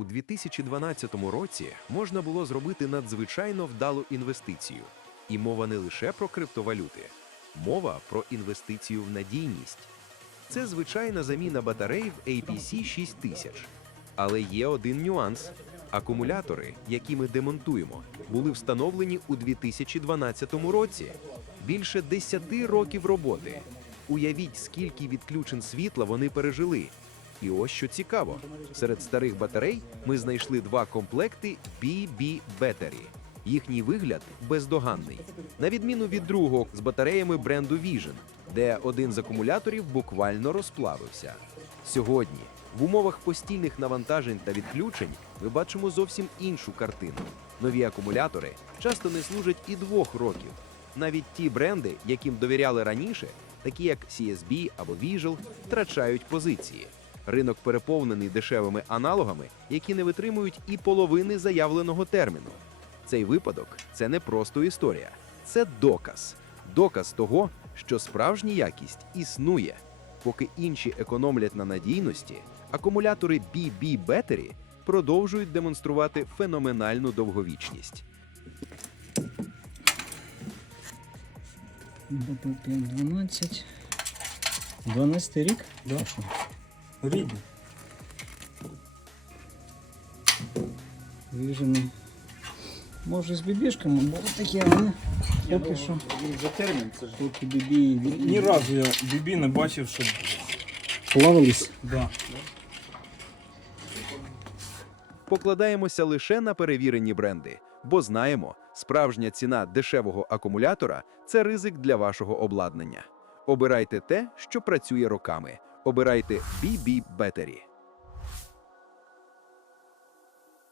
у 2012 році можна було зробити надзвичайно вдалу інвестицію. І мова не лише про криптовалюти, мова про інвестицію в надійність. Це звичайна заміна батарей в APC 6000. Але є один нюанс: акумулятори, які ми демонтуємо, були встановлені у 2012 році. Більше 10 років роботи. Уявіть, скільки відключень світла вони пережили. І ось що цікаво: серед старих батарей ми знайшли два комплекти BB Battery. Їхній вигляд бездоганний, на відміну від другого з батареями бренду Vision, де один з акумуляторів буквально розплавився. Сьогодні, в умовах постійних навантажень та відключень, ми бачимо зовсім іншу картину. Нові акумулятори часто не служать і двох років. Навіть ті бренди, яким довіряли раніше, такі як CSB або Visual, втрачають позиції. Ринок переповнений дешевими аналогами, які не витримують і половини заявленого терміну. Цей випадок це не просто історія, це доказ. Доказ того, що справжня якість існує. Поки інші економлять на надійності, акумулятори BB Battery продовжують демонструвати феноменальну довговічність. БП-512. 12 рік? Да. Рідні. Віжено. Може з бібішками було таке, але поки що. За термін це ж. Поки бібі Ні разу я бібі не бачив, щоб. плавились. Да. Покладаємося лише на перевірені бренди, бо знаємо, справжня ціна дешевого акумулятора це ризик для вашого обладнання. Обирайте те, що працює роками. Обирайте BB Battery.